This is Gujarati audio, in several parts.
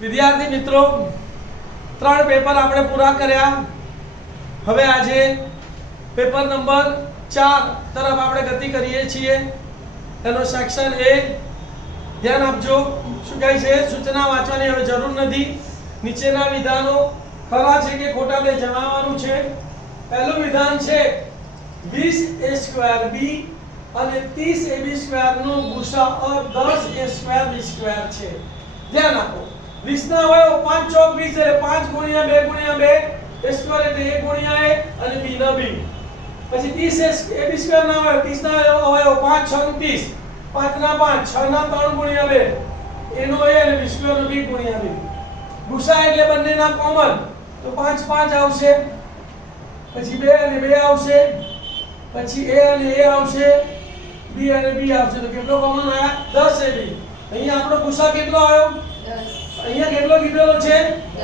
વિદ્યાર્થી મિત્રો, 3 પેપર આપણે પૂરા કર્યા. હવે આજે પેપર નંબર 4 તરફ આપણે ગતિ કરીએ છીએ. એનો સેક્શન એ. ધ્યાન આપજો. શું કહે છે? સૂચના વાંચવાની હવે જરૂર નથી. નીચેના વિધાનો ખરા છે કે ખોટા તે જણાવવાનું છે. પહેલું વિધાન છે 20a² b અને 30ab² નો ગુસાઅ 10a² b² છે. ધ્યાન આપો. 20 ના હોય 5 ચોક 20 એટલે 5 ગુણ્યા 2 ગુણ્યા 2 a² એટલે a ગુણ્યા a અને b ના b. પછી 30ab² ના હોય 30 ના હોય 5 6 30 5 ના 5 6 ના 3 ગુણ્યા 2 a નો a અને b² નો b ગુણ્યા b. ગુસા એટલે બંનેના કોમન તો 5 5 આવશે. પછી 2 અને 2 આવશે. પછી a અને a આવશે, b અને b આવશે. તો કેટલો કોમન આયા? 10ab. અહીંયા આપણો ગુસા કેટલો આવ્યો? 10. અહીંયા કેટલો કીધેલો છે? 10a²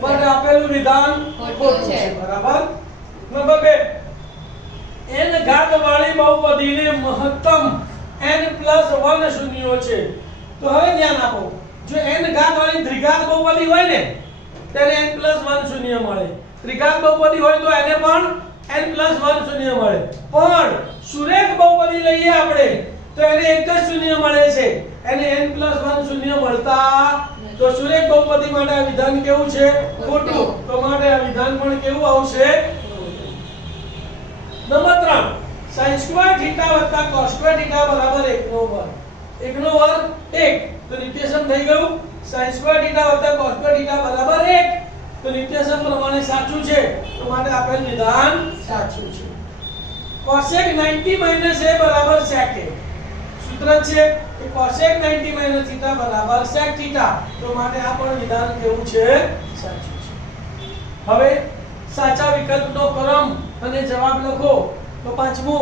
પણ આપેલું વિધાન ખોટું છે. બરાબર. નંબર 2, n ઘાત વાળી બહુપદીને મહત્તમ n+1 શૂન્યો છે. તો હવે ધ્યાન આપો. જો n ઘાત વાળી દ્વિઘાત બહુપદી હોય ને તેને n+1 શૂન્ય મળે. ત્રિઘાત બહુપદી હોય તો એને પણ n+1 શૂન્ય મળે. પણ સુરેખ બહુપદી લઈએ આપણે તો એને એક જ શૂન્ય મળે છે. એને n+1 શૂન્ય મળતા તો સુરેખ બહુપદી માટે આ વિધાન કેવું છે? ખોટું. તો માટે આ વિધાન પણ કેવું આવશે? નંબર 3, sin² θ + cos² θ બરાબર 1/2. 1/2 1 તો નિત્યસમ થઈ ગયું. sin² θ + cos² θ બરાબર 1 તો નિત્યસમ પ્રમાણે સાચું છે. તો માટે આપેલ વિધાન સાચું છે. cosec 90 - a બરાબર sec a. સૂત્ર છે કે cosec 90 - θ બરાબર sec θ. તો માટે આ પણ વિધાન કેવું છે? સાચું છે. હવે સાચા વિકલ્પનો ક્રમ અને જવાબ લખો. તો પાંચમો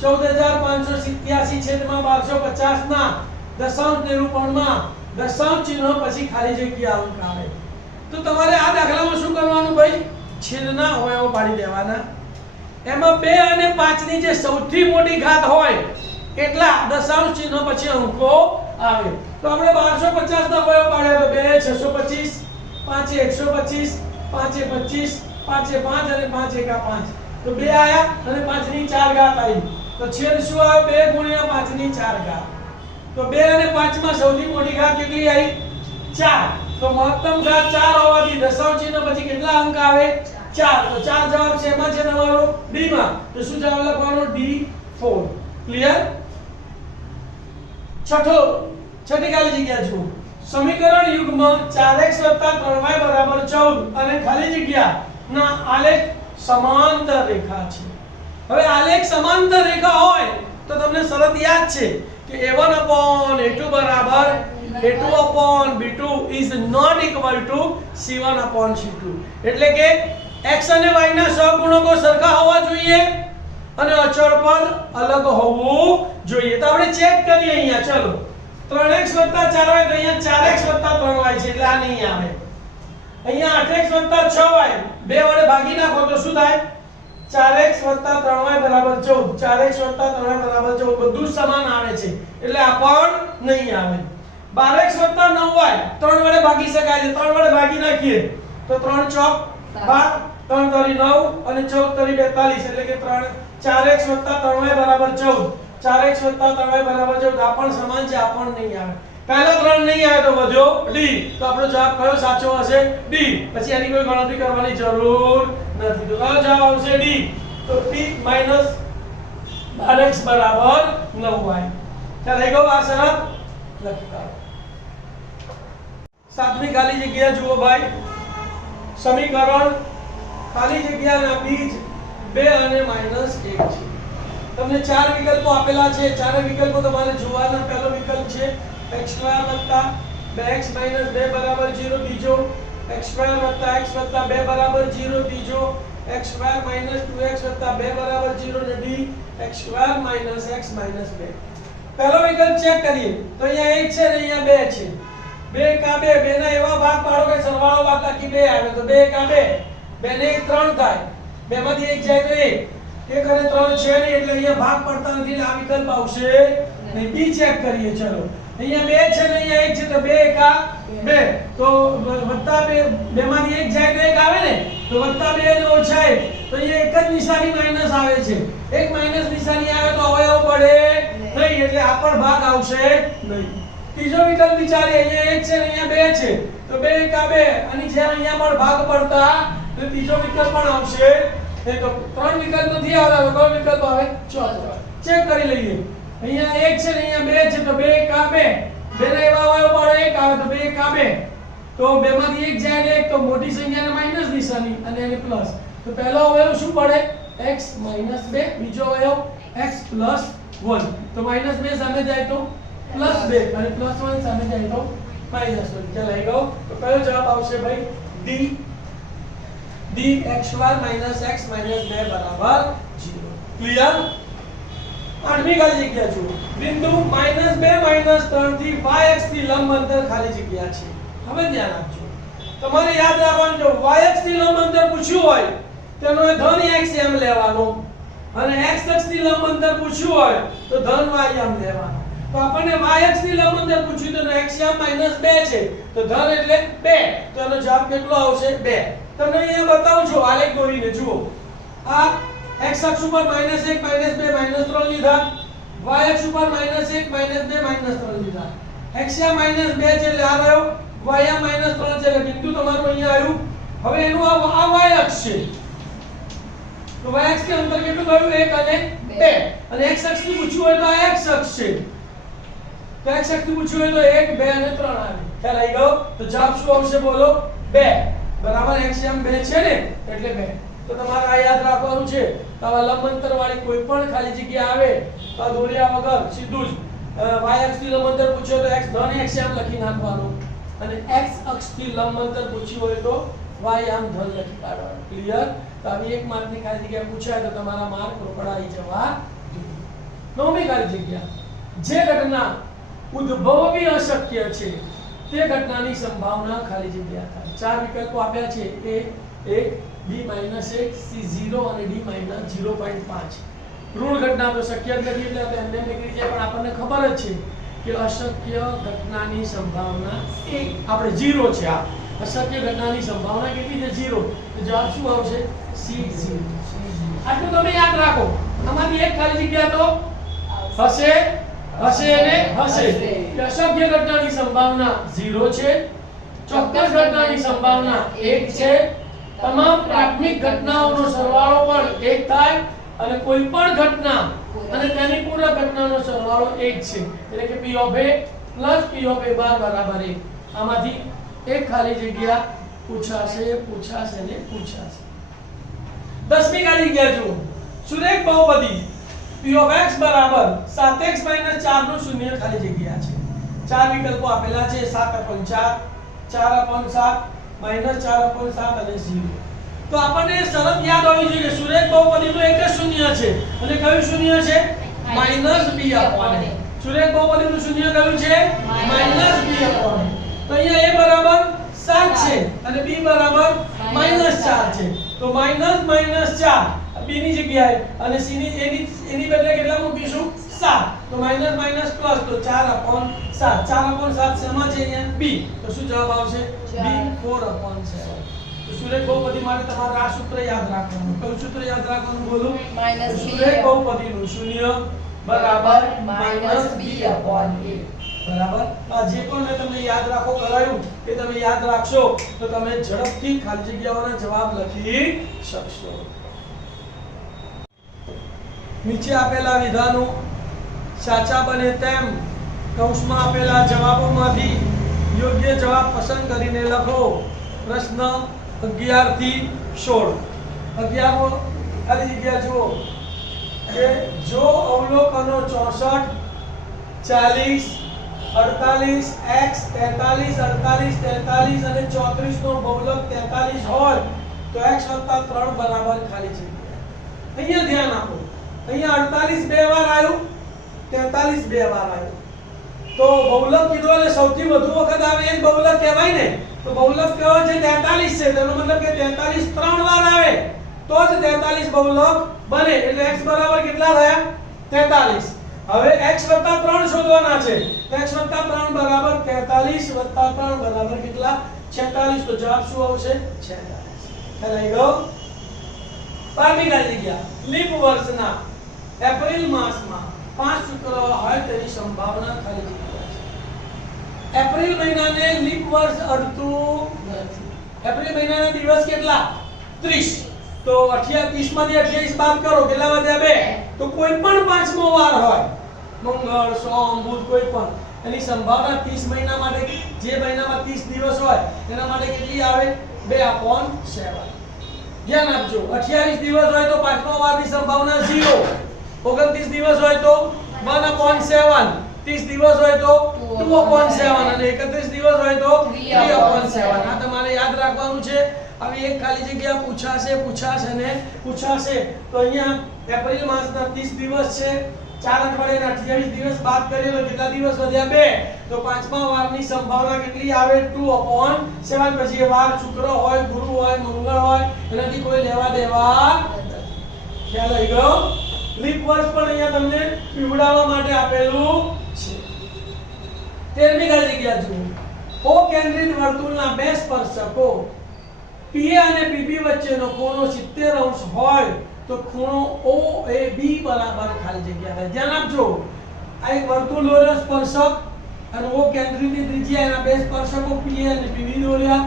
14587/1250 ના દશાંશ નિરૂપણમાં દશાંશ ચિહ્ન પછી ખાલી જગ્યા અંક આવે. તો તમારે આ દાખલામાં શું કરવાનું ભાઈ? છેદના અવયવો પાડી દેવાના. એમાં 2 અને 5 ની જે સૌથી મોટી ઘાત હોય એટલા દશાંશ ચિહ્ન પછી અંકો આવે. તો આપણે 1250 ના અવયવ પાડ્યા તો 2 625, 5 125, 5 25, 5 5 અને 5 1 5. તો 2 આયા અને 5 ની 4 ઘાત આવી. તો છેદ શું આવે? 2 × 5 ની 4 ઘાત. તો 2 અને 5 માં સૌથી મોટી ઘાત કેટલી આવી? 4. તો મહત્તમ ઘાત 4 હોવાથી દશાંશ ચિહ્ન પછી કેટલા અંક આવે? 4. તો 4 જવાબ છે એમાં છે તમારો D માં. તો શું જવાબ લખવાનો? D4. ક્લિયર? છઠ્ઠી ખાલી જગ્યા જુઓ. સમીકરણ યુગ્મ 4x + 3y = 14 અને ખાલી જગ્યા ના આલેખ સમાંતર રેખા છે. હવે આલેખ સમાંતર રેખા હોય તો તમને શરત યાદ છે કે a1/a2 બરાબર a2/b2 is not equal to c1/c2. એટલે કે x અને y ના સહગુણકો સરખા હોવા જોઈએ અને અચળ પદ અલગ હોવું જોઈએ. તો આપણે ચેક કરીએ અહીંયા. ચલો 3x + 4y તો અહીંયા 4x + 3y છે એટલે આ નહીં આવે. અહીંયા 8x + 6y 2 વડે ભાગી નાખો તો શું થાય? 4x + 3y = 14. 4x + 3y = 14. બધું સમાન આવે છે એટલે આ પણ નહીં આવે. 12x + 9y 3 વડે ભાગી શકાય છે. 3 વડે ભાગી નાખીએ તો 3 ચોક 12, 3 તરી 9 અને 14 તરી 42 એટલે કે 4x + 3y = 14. 4x + 3y = 14. આ પણ સમાન છે. આ પણ નહીં આવે. પહેલો 3 નહીં આવે તો વધ્યો D. તો આપણો જવાબ કયો સાચો હશે? D. પછી આની કોઈ ગણતરી કરવાની જરૂર નથી. તો કયો જવાબ આવશે? D. તો D - 12x = 9y. ચાલ એ ગયો આ શરત લખી કાઢો. સાતમી ખાલી જગ્યા જુઓ ભાઈ. સમીકરણ ખાલી જગ્યાના બીજ 2 અને -1 છે. તમને 4 વિકલ્પો આપેલા છે. 4 વિકલ્પો તમારે જોવાના. પહેલો વિકલ્પ છે x² + 2x - 2 = 0. બીજો x² + x + 2 = 0. ત્રીજો x² - 2x + 2 = 0 અને D x² - x - 2. પહેલો વિકલ્પ ચેક કરીએ તો અહીંયા 1 છે અને અહીંયા 2 છે. 2 કા 2 બે ના એવા ભાગ પાડો કે સરવાળો બાદબાકી 2 આવે તો 2 કા 2 2 ને 1 3 થાય. બે માંથી 1 જાય તો 1 1 અને 3 છે નહીં એટલે અહીંયા ભાગ પડતા નથી. આ વિકલ્પ આવશે નહીં. B ચેક કરીએ. ચલો અહીંયા 2 છે ને અહીંયા 1 છે તો 2 કા 2 તો વત્તા 2 માંથી 1 જાય તો 1 આવે ને, તો વત્તા 2 અને ઓછા 1 તો અહીંયા એક જ નિશાની માઈનસ આવે છે, એક માઈનસ નિશાની આવે તો અવયવ પડે નહીં, એટલે આ પણ ભાગ આવશે નહીં. ત્રીજો વિકલ્પ વિચારીએ, અહીંયા 1 છે અને અહીંયા 2 છે, તો 2 એકા 2 અને જેમ અહીંયા પણ ભાગ પડતા તો ત્રીજો વિકલ્પ પણ આવશે નહીં. તો ત્રણ વિકલ્પ નથી આવતા, તો કયો વિકલ્પ આવે? ચોથો. ચેક કરી લઈએ, અહીંયા 1 છે ને અહીંયા 2 છે, તો 2 એકા 2, 2 ના એવા અવયવ પડે 1 આવે તો 2 એકા 2, તો 2 માંથી 1 જાય એટલે 1, તો મોટી સંખ્યાને માઈનસ નિશાની અને એને પ્લસ, તો પહેલો અવયવ શું પડે? x - 2, બીજો અવયવ x + 1, તો -2 સામે જાય તો +2 અને +1 સામે જાય તો -1. ચાલ આવી ગયો, તો કયો જવાબ આવશે ભાઈ? D. dx² - x - 2 બરાબર 0. ક્લિયર? આઠમી ખાલી જગ્યા જુઓ, બિંદુ -2 - 3 થી yx થી લંબ અંતર ખાલી જગ્યા છે. હવે ધ્યાન આપજો, તમારે યાદ રાખવાનું, જો yx થી લંબ અંતર પૂછ્યું હોય તેનો ધન x એમ લેવાનો, અને x અક્ષ થી લંબ અંતર પૂછ્યું હોય તો ધન y એમ લેવાનો. તો આપણને yx થી લંબ અંતર પૂછ્યું તો x એમ -2 છે, તો ધન એટલે 2, તો એનો જવાબ કેટલો આવશે? 2. તમને અહીંયા બતાવું છું આલેખ દોરીને, જુઓ આ x અક્ષ ઉપર -1 -2 -3 લીધા, y અક્ષ ઉપર -1 -2 -3 લીધા, x એમ -2 છે એટલે આ રહ્યો, y એમ -3 છે એટલે બિંદુ તમારું અહીંયા આવ્યું. હવે એનું આ y અક્ષ છે, તો y અક્ષ કે અંતર કેટલું ગયું? 1 અને 2, અને x અક્ષ થી પૂછ્યું હોય તો આ x અક્ષ છે, તો x અક્ષ થી પૂછ્યું હોય તો 1 2 અને 3 આવે. ખ્યાલ આવી ગયો? તો જવાબ શું આવશે બોલો? 2 બરાબર x એમ 2 છે ને એટલે 2. તો તમારે આ યાદ રાખવાનું છે, તો આવા લંબ અંતર વાળી કોઈ પણ ખાલી જગ્યા આવે તો આ દોર્યા વગર સીધું જ y અક્ષ થી લંબ અંતર પૂછ્યો તો x ધન x એમ લખી નાખવાનું, અને x અક્ષ થી લંબ અંતર પૂછ્યું હોય તો y આમ ધન લખી કાઢવાનું. ક્લિયર? તો આવી એક માર્કની ખાલી જગ્યા પૂછાય તો તમારા માર્ક રોકડાઈ જવા જોઈએ. નવમી ખાલી જગ્યા, જે ઘટના ઉદ્ભવવી અશક્ય છે તે ઘટનાની સંભાવના ખાલી જગ્યા થાય. ચાર વિકલ્પો આપ્યા છે, a 1 b - 1 c 0 અને d - 0.5. ઋણ ઘટના તો શક્ય જ નથી એટલે એમને નીકળી જાય, પણ આપણને ખબર જ છે કે અશક્ય ઘટનાની સંભાવના 1 આપણે 0 છે. આ અશક્ય ઘટનાની સંભાવના કેટલી છે? 0. તો જવાબ શું આવશે? c 0. આટલું તમે યાદ રાખો, આમાંથી એક ખાલી જગ્યા તો હશે અને હશે. અશક્ય ઘટનાની સંભાવના 0 છે, ચોક્કસ ઘટનાની સંભાવના 1 છે, તમામ પ્રાથમિક ઘટનાઓનો સરવાળો પણ 1 થાય, અને કોઈ પણ ઘટના અને તેની પૂરક ઘટનાનો સરવાળો 1 છે, એટલે કે p of a plus p of a બાર બરાબર 1. આમાંથી એક ખાલી જગ્યા પૂછાશે. 10મી ખાલી જગ્યા જુઓ, સુરેખ બહુપદી p of x બરાબર 7x - 4 નું શૂન્ય ખાલી જગ્યા છે. ચાર વિકલ્પો આપેલા છે, 7/4 4/7 -4/7 અને 0. તો આપણને શરત યાદ હોવી જોઈએ કે સુરેખ બહુપદીનું એક જ શૂન્ય છે, અને કયું શૂન્ય છે? -b/a. સુરેખ બહુપદીનું શૂન્ય કયું છે? -b/a. તો અહીંયા a બરાબર 7 છે અને b બરાબર -4 છે, તો -4 b ની જગ્યાએ અને c ની એની બદલે કેટલા મૂકીશું? 7. તો માઈનસ પ્લસ, તો 4/7. 4/7 શેમાં છે? અહીંયા b. તો શું જવાબ આવશે? b 4/7. તો સુરેખ બહુપદી માટે તમારે આ સૂત્ર યાદ રાખવાનું. કયું સૂત્ર યાદ રાખવાનું બોલો? સુરેખ બહુપદીનું શૂન્ય બરાબર -b/a. બરાબર? આ જે પણ મેં તમને યાદ રાખો કરાયું એ તમે યાદ રાખશો તો તમે ઝડપથી ખાલી જગ્યાઓના જવાબ લખી શકશો. નીચે આપેલા વિધાનો સાચા બને તેમ કૌંસમાં આપેલા જવાબોમાંથી યોગ્ય જવાબ પસંદ કરીને લખો. પ્રશ્ન 11 થી 16. 11મો ખાલી જગ્યા જુઓ કે જો અવલોકનો 64 40 48 x 43 48 43 અને 34 નો બહુલક 43 હોય તો x + 3 બરાબર ખાલી જગ્યા. અહીંયા ધ્યાન આપો, અહીંયા 48 બે વાર આવ્યું, 43 બે વાર આવ્યું, તો બહુલક કીધું એટલે સૌથી વધુ વખત આવે એ બહુલક કહેવાય ને. તો બહુલક કયો છે? 43 છે, તેનો મતલબ કે 43 3 વાર આવે તો જ 43 બહુલક બને, એટલે x બરાબર કેટલા થયા? 43. હવે x + 3 શોધવાના છે. તો x + 3 બરાબર 43 + 3 બરાબર કેટલા? 46. તો જવાબ શું આવશે? 46. ખ્યાલ આવી ગયો? 12મી ખાલી જગ્યા. લીપ વર્ષના એપ્રિલ માસમાં 5 શુક્રવાર હોય તેની સંભાવના ખાલી જગ્યા છે. એપ્રિલ મહિનાને લીપ વર્ષ અડતું નથી. એપ્રિલ મહિનાના દિવસ કેટલા? 30. તો 30 માંથી 28 બાદ કરો, કેટલા વધ્યા? 2. તો કોઈ પણ પાંચમો વાર હોય, મંગળ, સોમ, બુધ, કોઈ પણ, એની સંભાવના 30 મહિના માટે, જે મહિનામાં 30 દિવસ હોય એના માટે કેટલી આવે? 2/7. ધ્યાન આપજો. 28 દિવસ હોય તો પાંચમો વારની સંભાવના 0. 29 દિવસ હોય તો 1/7. 30 દિવસ હોય તો 2/7 અને 31 દિવસ હોય તો 3/7. આ તમારે યાદ રાખવાનું છે. હવે એક ખાલી જગ્યા પૂછાશે ને પૂછાશે. તો અહીંયા એપ્રિલ માસના 30 દિવસ છે, 4 અઠવાડિયાના 28 દિવસ બાદ કરીએ તો કેટલા દિવસ વધ્યા? 2. તો પાંચમા વારની સંભાવના કેટલી આવે? 2/7. પછી એ વાર શુક્ર હોય, ગુરુ હોય, મંગળ હોય, એનાથી કોઈ લેવા દેવા નથી. ખ્યાલ આવી ગયો? લીપ વર્ષ પણ અહીંયા તમને પીવડાવવા માટે આપેલું છે. 13મી ખાલી જગ્યા જુઓ. ઓ કેન્દ્રિત વર્તુળના બે સ્પર્શકો PA અને PB વચ્ચેનો ખૂણો 70° હોય તો ખૂણો OAB બરાબર ખાલી જગ્યા થાય. ધ્યાન આપજો. આ એક વર્તુળ દોર્યો, સ્પર્શક અને O કેન્દ્રિતની ત્રિજ્યા, એના બે સ્પર્શકો PA અને PB દોર્યા.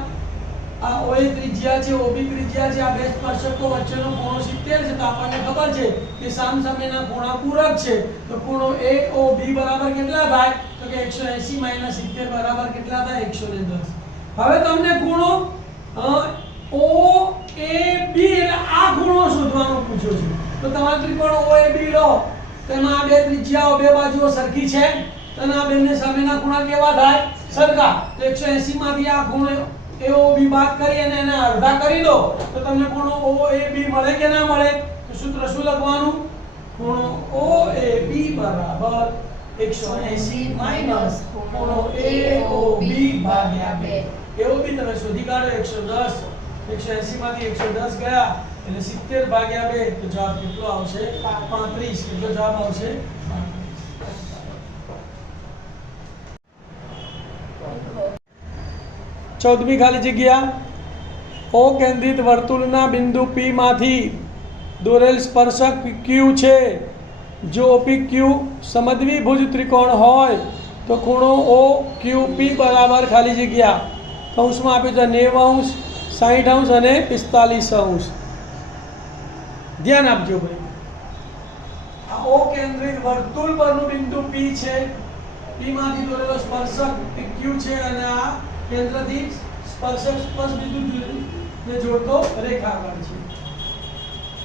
આ OA ત્રિજ્યા છે, OB ત્રિજ્યા છે. આ બે સ્પર્શકો વચ્ચેનો ખૂણો 70 છે. તો આપણને ખબર છે કે સામસામેના ખૂણા પૂરક છે. તો ખૂણો AOB બરાબર કેટલા થાય? તો કે 180 - 70 બરાબર કેટલા થાય? 110. હવે તમને ખૂણો OAB એટલે આ ખૂણો શોધવાનો પૂછ્યો છે. તો તમારે ત્રિકોણ OAB લો, તેમાં આ બે ત્રિજ્યાઓ, બે બાજુઓ સરખી છે, અને આ બંને સામેના ખૂણા કેવા થાય? સરખા. તો 180 માંથી આ ખૂણો AOB બાદ કરી અને એને અડધા કરી દો તો તમને ખૂણો OAB મળે કે ના મળે? તો સૂત્ર શું લખવાનું? ખૂણો OAB બરાબર 180 - ખૂણો AOB ભાગ્યા 2. AOB તમે શોધી કાઢો. 110. 180 માંથી 110 ગયા એટલે 70 ભાગ્યા 2. તો જવાબ કેટલો આવશે? 35. કેટલો જવાબ આવશે? 14મી ખાલી જગ્યા. O કેન્દ્રિત વર્તુળના બિંદુ P માંથી દોરેલ સ્પર્શક Q છે. જો OPQ સમદ્વિભુજ ત્રિકોણ હોય તો ખૂણો OQP બરાબર ખાલી જગ્યા કૌંસમાં આપ્યું છે 90°, 60° અને 45°. ધ્યાન આપજો ભાઈ. આ O કેન્દ્રિત વર્તુળ પરનું બિંદુ P છે. P માંથી દોરેલો સ્પર્શક Q છે અને આ કેન્દ્રથી સ્પર્શક સ્પર્શ બિંદુને જોડતો રેખાખંડ છે.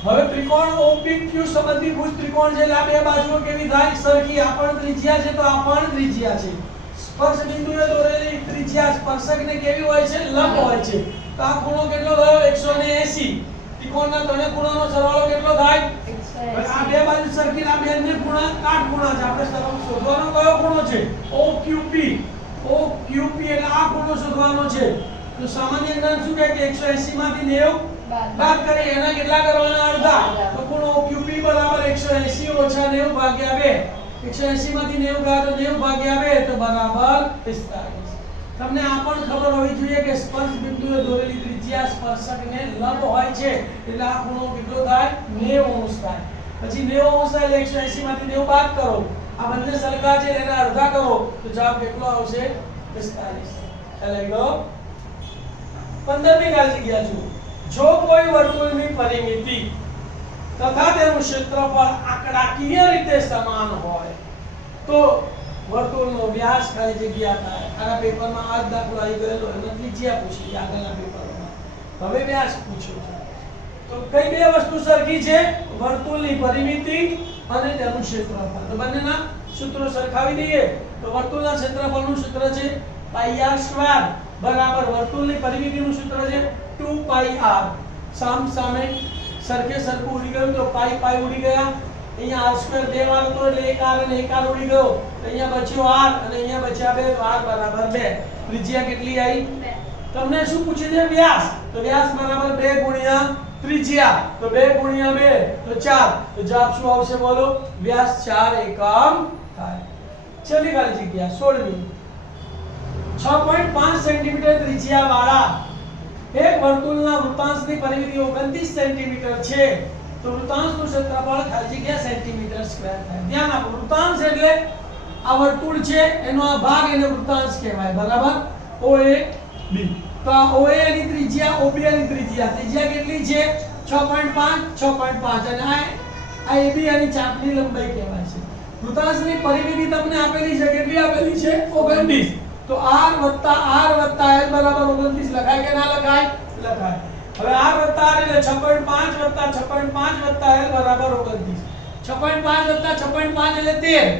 હવે ત્રિકોણ OPQ સમદ્વિભુજ ત્રિકોણ છે એટલે આ બે બાજુઓ કેવી થાય? સરખી. આ પણ ત્રિજ્યા છે તો આ પણ ત્રિજ્યા છે. સ્પર્શ બિંદુએ દોરેલી ત્રિજ્યા સ્પર્શકને કેવી હોય છે? લંબ હોય છે. તો આ ખૂણો કેટલો થયો? 180. ત્રિકોણના ત્રણેય ખૂણાનો સરવાળો કેટલો થાય? આ બે બાજુ સરખી, આ બેને ખૂણા કાટખૂણા છે. આપણે શોધવાનો કયો ખૂણો છે? OQP. OQP એટલે આ ખૂણો શોધવાનો છે. તો સામાન્ય જ્ઞાન શું કહે કે 180 માંથી 90 બાદ કરી એના કેટલા કરવાના? અડધા. તો ખૂણો OQP બરાબર 180 - 90 ભાગ્યા 2. 180 માંથી 90 ગયા તો 90 ભાગ્યા 2 તો બરાબર 45. તમને આ પણ ખબર હોવી જોઈએ કે સ્પર્શ બિંદુએ દોરેલી ત્રિજ્યા સ્પર્શકને લંબ હોય છે એટલે આ ખૂણો કેટલો થાય? 90° થાય. પછી 90° થાય એટલે 180 માંથી 90 બાદ કરો. આ બંને સરખા છે એને અડધા કરો તો જવાબ કેટલો આવશે? 45. ખ્યાલ આવી ગયો? 15મી ખાલી જગ્યા જુઓ. જો કોઈ વર્તુળની પરિમિતિ તથા તેનું ક્ષેત્રફળ આંકડાકીય રીતે સમાન હોય તો વર્તુળનો વ્યાસ ખાલી જગ્યા થાય. આના પેપરમાં આ જ દાખલો આવી ગયેલો, એમાં ત્રિજ્યા પૂછી આગળના પેપરમાં. હવે વ્યાસ પૂછ્યો છે. તો કઈ બે વસ્તુ સરખી છે? વર્તુળની પરિમિતિ અને તેનું ક્ષેત્રફળ. તો બંનેના સૂત્રો સરખાવી દઈએ તો વર્તુળના ક્ષેત્રફળનું સૂત્ર છે πr² બરાબર વર્તુળની પરિમિતિનું સૂત્ર છે 2πr. સામે સરખે સરખું ઉડી ગયું તો પાઈ ઉડી ગયા. અહીંયા r² બે વાર હતો એટલે એક r અને એક r ઉડી ગયો. અહીંયા બચ્યો r અને અહીંયા બચ્યા 2 તો r બરાબર 2. ત્રિજ્યા કેટલી આવી? તમને શું પૂછ્યું છે? વ્યાસ. તો વ્યાસ બરાબર 2 × ત્રિજ્યા તો 2 ગુણ્યા 2 તો 4 તો જવાબ શું આવશે બોલો વ્યાસ 4 એકમ થાય છેલ્લી ખાલી જગ્યા 16મી 6.5 સેન્ટીમીટર ત્રિજ્યા વાળા એક વર્તુળના વૃત્તાંશની પરિમિતિ 29 સેન્ટીમીટર છે તો વૃત્તાંશનું ક્ષેત્રફળ ખાલી જગ્યા સેન્ટીમીટર સ્ક્વેર થાય ધ્યાન આપો વૃત્તાંશ એટલે આ વર્તુળ છે એનો આ ભાગ એને વૃત્તાંશ કહેવાય બરાબર OA B તો આ OA ની ત્રિજ્યા OB ની ત્રિજ્યા કેટલી છે 6.5 અને આ AB ની ચાપની લંબાઈ કહેવાય છે વૃત્તાંશની પરિમિતિ તમને આપેલી છે કેટલી આપેલી છે 29 તો r l બરાબર 29 લખાય કે ના લખાય લખાય હવે r r એટલે 6.5 l બરાબર 29 6.5 એટલે 13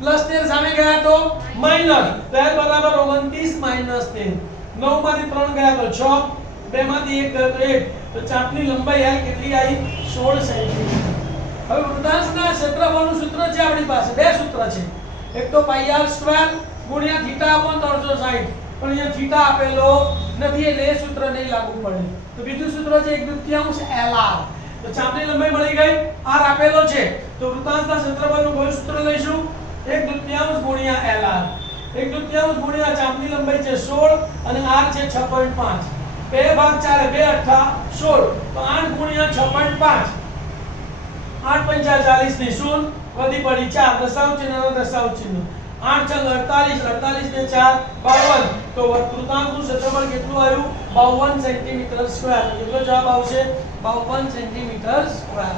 પ્લસ 13 સામે ગયા તો માઈનસ તો l બરાબર 29 માઈનસ 13 9 માંથી 3 ગયા તો 6 2 માંથી 1 ગયો તો 1 તો ચાપની લંબાઈ l કેટલી આવી 16 સેન્ટીમીટર હવે વૃત્તાંશના ક્ષેત્રફળનું સૂત્ર છે આપણી પાસે બે સૂત્ર છે એક તો પાઈ r સ્ક્વેર ગુણ્યા થીટા upon 360 પણ અહીંયા થીટા આપેલો નથી એટલે એ સૂત્ર નહીં લાગુ પડે તો બીજું સૂત્ર છે 1/2 lr તો ચાપની લંબાઈ મળી ગઈ r આપેલો છે તો વૃત્તાંશના ક્ષેત્રફળનું કોઈ સૂત્ર લઈશું 1/2 ગુણ્યા lr 1/2 ગુણ્યા ચાપની લંબાઈ છે 16 અને r છે 6.5 2 ભાગ 4 2 8 16 તો 8 ગુણ્યા 6.5 8 5 40 ની શૂન્ય વધી પડી 4 દશાંશ ચિહ્નનો દશાંશ ચિહ્ન 8 છંગ 48 ને 4 52 તો વૃત્તાંશનું ક્ષેત્રફળ કેટલું આવ્યું 52 સેન્ટીમીટર સ્ક્વેર કેટલો જવાબ આવશે 52 સેન્ટીમીટર સ્ક્વેર